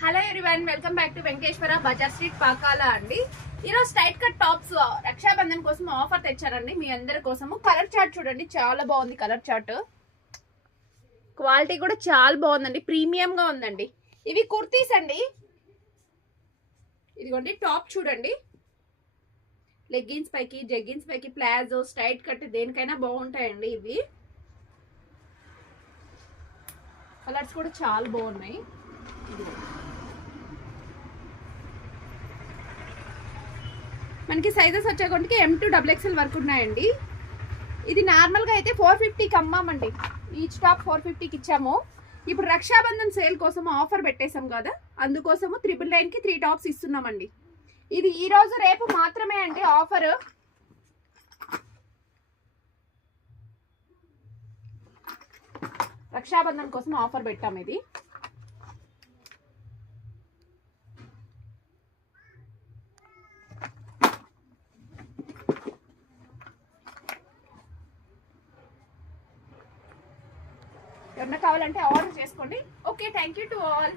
Hello everyone, welcome back to Venkateswara Bazar street Pakala అండి. ఈరోజు straight cut tops Rakshabandhan కోసం ఆఫర్ తెచ్చారండి మీ అందరి కోసము. కలర్ చార్ట్ చూడండి, చాలా బాగుంది. కలర్ చార్ట్ క్వాలిటీ కూడా చాలా బాగుందండి, ప్రీమియం గా ఉందండి. ఇవి కుర్తీస్ అండి. ఇదిగోండి టాప్ చూడండి, లెగ్గిన్స్ పైకి జెగ్గిన్స్ పైకి ప్లాజో స్ట్రైట్ కట్ దేనికైనా బాగుంటాయండి. ఇవి కలర్స్ కూడా చాలా బాగున్నాయి. మనకి సైజెస్ వచ్చేకొంటికి M2 XXL వరకు ఉన్నాయండి. ఇది నార్మల్గా అయితే 450కి అమ్మామండి. ఈచ్ టాప్ 450కి ఇచ్చాము. ఇప్పుడు రక్షాబంధన్ సేల్ కోసం ఆఫర్ పెట్టేసాం కదా, అందుకోసము 999కి 3 టాప్స్ ఇస్తున్నామండి. ఇది ఈ రోజు రేపు మాత్రమే అండి ఆఫర్. రక్షాబంధన్ కోసం ఆఫర్ పెట్టాము. ఇది ఎవరైనా కావాలంటే ఆర్డర్ చేసుకోండి. Okay, thank you to all.